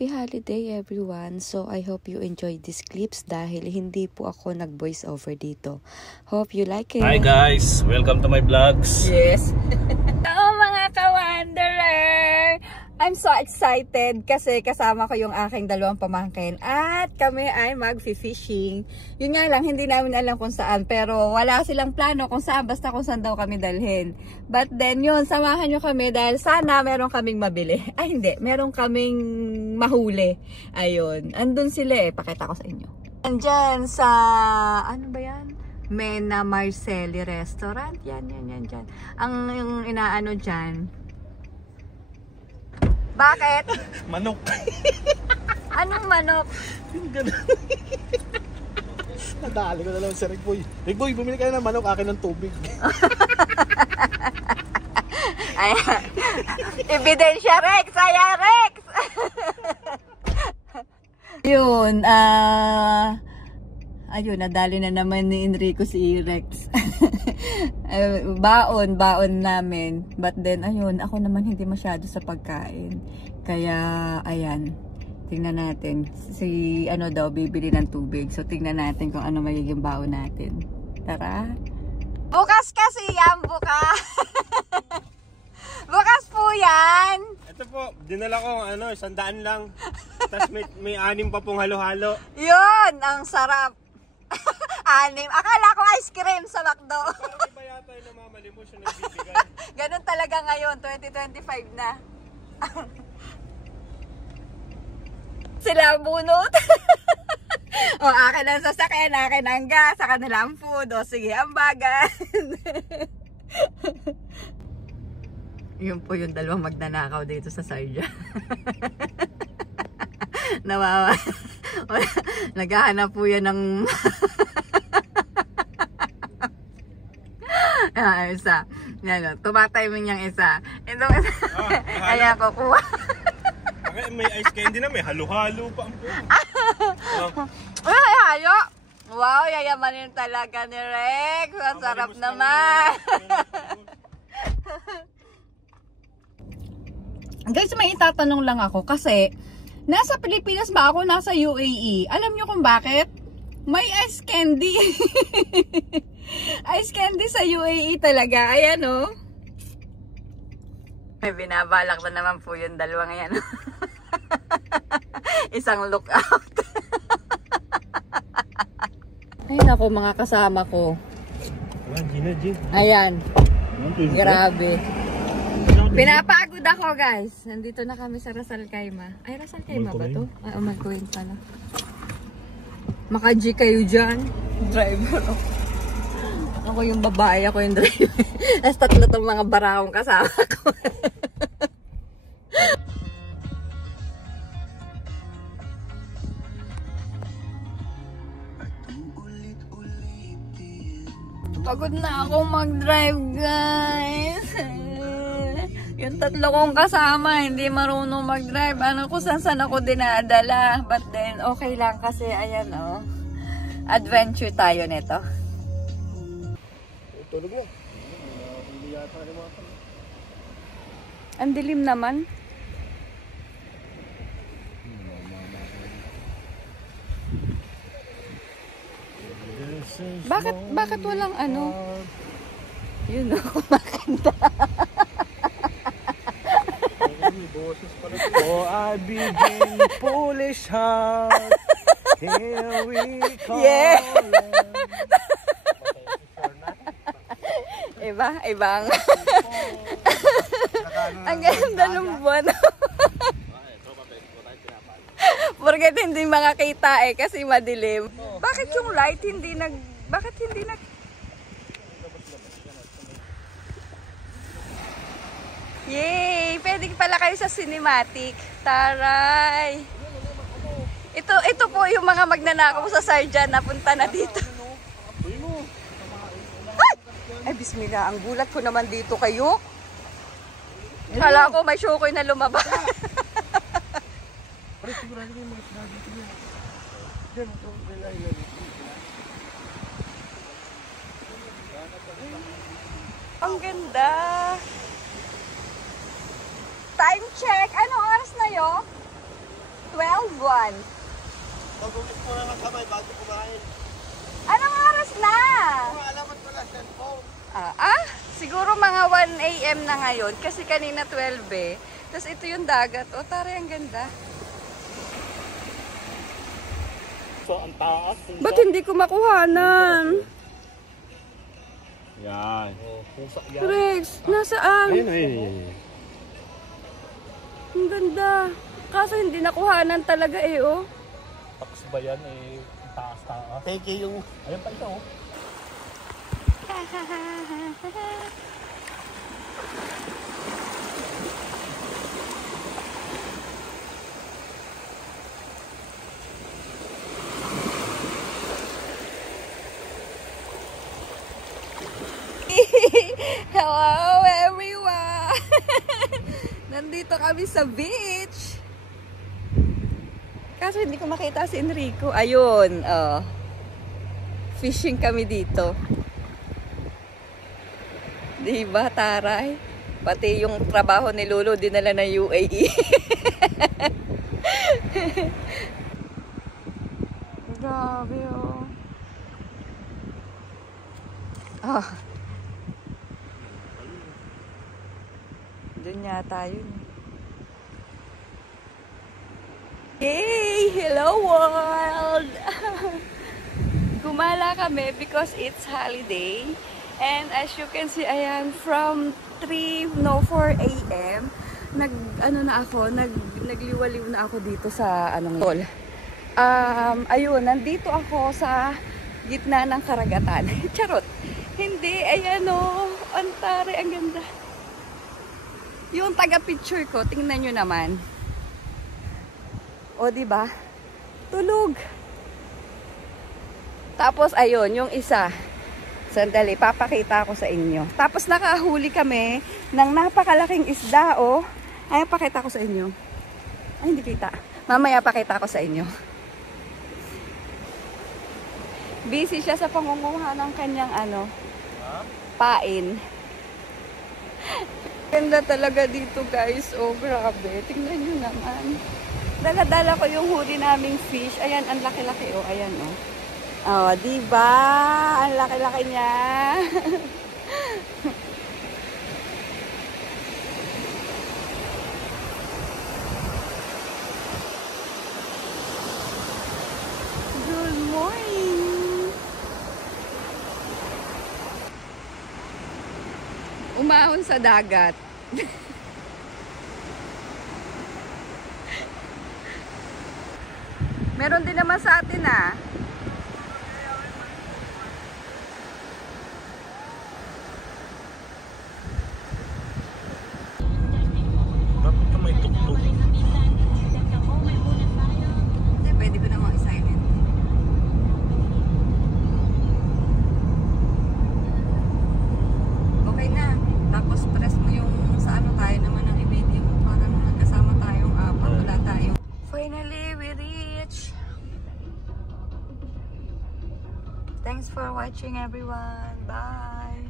happy holiday everyone. So I hope you enjoyed these clips dahil hindi po ako nag-voice over dito. Hope you like it. Hi guys! Welcome to my vlogs. Yes. Hello mga ka-wanderer! I'm so excited kasi kasama ko yung aking dalawang pamangkin at kami ay mag-fishing. Yun nga lang, hindi namin alam kung saan pero wala silang plano kung saan, basta kung saan daw kami dalhin. But then yun, samahan nyo kami dahil sana meron kaming mabili. Ay hindi, meron kaming mahuli. Ayun, andun sila eh, pakita ko sa inyo. Andyan sa, ano ba yan? Mena Marcelli Restaurant. Yan, dyan. Ang yung inaano dyan. Bakit? Manok. Anong manok? Yung ganun. Nadali ko na lang si Rigboy. Rigboy, bumili ka na ng manok, akin ng tubig. Ayan. Ebidensya Rex! Ayan Rex! Yun, ayun, nadali na naman ni Enrico si Rex. baon namin. But then, ayun, ako naman hindi masyado sa pagkain. Kaya, ayan, tingnan natin. Si, ano daw, bibili ng tubig. So, tingnan natin kung ano magiging baon natin. Tara! Bukas kasi yan, bukas! Bukas po yan! Ito po, dinala ko, 100 lang. Tapos may 6 pa pong halo-halo. Yun! Ang sarap! 6. Akala ko ice cream sa McDo. Parang iba yata yung namamali mo siya nagbibigay. Ganun talaga ngayon, 2025 na. Sila bunot. O, akin ang sasakyan, akin ang gas, sa kanilang food. O, sige, ambagan. Yun po yung dalawang magnanakaw dito sa Sarja. Nawawa. Naghahanap po yan ng isa. Yan, tumatiming yung isa. Itong isa. Kaya kukuha. May ice candy na, may halo-halo pa. Ay, hayo. Wow, yayamanin talaga ni Rex. Ang sarap naman. Guys, may itatanong lang ako kasi nasa Pilipinas ba ako, nasa UAE? Alam nyo kung bakit? May ice candy. Ice candy sa UAE talaga. Ayan o. Oh. May binabalak na naman po yung dalawang yan. Isang lookout. Ay nako mga kasama ko. Ayan. Grabe. Pinapagod ako guys. Nandito na kami sa Ras Al Khaimah. Ay, Ras Al Khaimah ba to? Ay, Malcoin pala. Maka-G kayo dyan. Driver ako. Ako yung babae, ako yung driver. As tatlo itong mga barakong kasama ko. Pagod na ako mag-drive guys. Yung tatlo kong kasama, hindi marunong mag-drive. Ano kung saan ako dinadala. But then, okay lang kasi, ayan o. Adventure tayo nito. Tulog mo. Ang dilim naman. Bakit walang ano? Yun o, kumakanta. Oh, I begin foolish heart. Here we come. Yeah. Ibang. Ang ganda ng buwan. Porket hindi makakita eh kasi madilim. Bakit yung light hindi nag... Yay! Pwede pala kayo sa cinematic. Taray! Ito po yung mga magnanakaw sa Sarja na punta na dito. Ay, bismillah. Ang gulat ko naman dito kayo. Kala ko may syokoy na lumabas. Ang ganda. Time check. Anong oras na yun? buwan. Magulit mo na ng kamay bago kumain. Anong oras na? Alaman ko na cellphone. Siguro mga 1 AM na ngayon kasi kanina 12 eh. Tapos ito yung dagat. O, tara, ang ganda. So, ang taas. Ba't hindi ko makuhanan? Yan. Oh, pusa yan. Rex, nasaan? Ayun. Ang ganda. Kaso hindi nakuhanan talaga eh, oh. Tax ba yan eh? Taas. Thank you. Ayun pa ito oh. Hello everyone! Nandito kami sa beach. Kaso hindi ko makita si Enrico. Ayun, fishing kami dito. Diba, taray? Pati yung trabaho ni Lolo dinala na UAE. Grabe, oh. Doon yata yun. Hey! Hello world! Gumala kami because it's holiday. And as you can see, ayan, from 4 AM, nagliwaliw na ako dito sa, ayun, nandito ako sa gitna ng karagatan. Charot! Hindi, ayan o, antare, ang ganda. Yung taga-picture ko, tingnan nyo naman. O, diba? Tulog. Tapos, ayun, yung isa. Sandali, papakita ko sa inyo. Tapos, nakahuli kami ng napakalaking isda, o. Ay, pakita ko sa inyo. Ay, hindi kita. Mamaya pakita ko sa inyo. Busy siya sa pangunguha ng kanyang, pain. Ganda talaga dito, guys. Oh, grabe. Tingnan nyo naman. Dala-dala ko yung huli naming fish. Ayan, ang laki-laki. Oh, ayan, oh. Oh, diba? Ang laki-laki niya. Good morning. Umahon sa dagat. Meron din naman sa atin Bakit ka may tuktok? Hindi, pwede ko namang i-silent. Okay na. Tapos press mo yung sa tayo naman ang i-video para naman kasama tayong apat. Wala tayong. Finally, we reach. Thanks for watching, everyone. Bye.